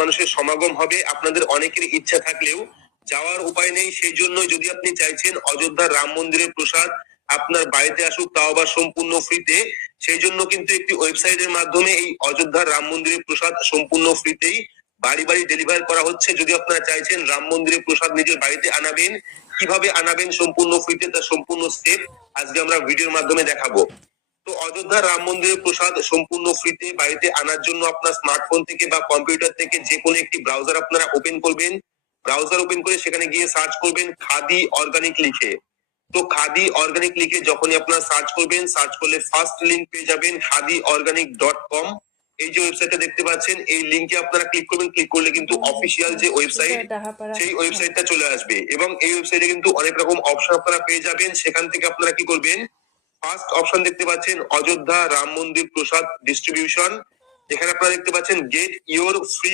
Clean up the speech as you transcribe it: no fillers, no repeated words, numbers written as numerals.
মানুষের সমাগম হবে, আপনাদের অনেকের ইচ্ছা থাকলেও যাওয়ার উপায় নেই। সেই জন্য যদি আপনি চাইছেন অযোধ্যার রাম মন্দিরের প্রসাদ আপনার বাড়িতে আসুক, তাও আবার সম্পূর্ণ ফ্রিতে, সেই জন্য কিন্তু একটি ওয়েবসাইটের মাধ্যমে এই অযোধ্যার রাম মন্দিরের প্রসাদ সম্পূর্ণ ফ্রিতেই বাড়ি বাড়ি ডেলিভার করা হচ্ছে। যদি আপনারা চাইছেন রাম মন্দিরের প্রসাদ নিজের বাড়িতে আনাবেন, কিভাবে আনাবেন সম্পূর্ণ ফ্রিতে, তার সম্পূর্ণ স্টেপ আজকে আমরা ভিডিওর মাধ্যমে দেখাবো। তো অযোধ্যা রাম মন্দিরের প্রসাদ সম্পূর্ণ ফ্রিতে বাড়িতে আনার জন্য আপনার স্মার্টফোন থেকে বা কম্পিউটার থেকে যে কোনো একটি ব্রাউজার আপনারা ওপেন করবেন। ব্রাউজার ওপেন করে সেখানে গিয়ে সার্চ করবেন খাদি অর্গানিক লিখে। তো খাদি অর্গানিক লিখে যখনই আপনারা সার্চ করবেন, সার্চ করলে ফার্স্ট লিংক পেয়ে যাবেন khadiorganic.com। এই যে ওয়েবসাইটটা দেখতে পাচ্ছেন, এই লিংকে আপনারা ক্লিক করবেন। ক্লিক করলে কিন্তু অফিসিয়াল যে ওয়েবসাইট, সেই ওয়েবসাইটটা চলে আসবে এবং এই ওয়েবসাইটে কিন্তু অনেক রকম অপশন আপনারা পেয়ে যাবেন। সেখান থেকে আপনারা কি করবেন, ফার্স্ট অপশন দেখতে পাচ্ছেন অযোধ্যা রাম মন্দির প্রসাদ ডিস্ট্রিবিউশন। এখানে আপনারা দেখতে পাচ্ছেন গেট ইওর ফ্রি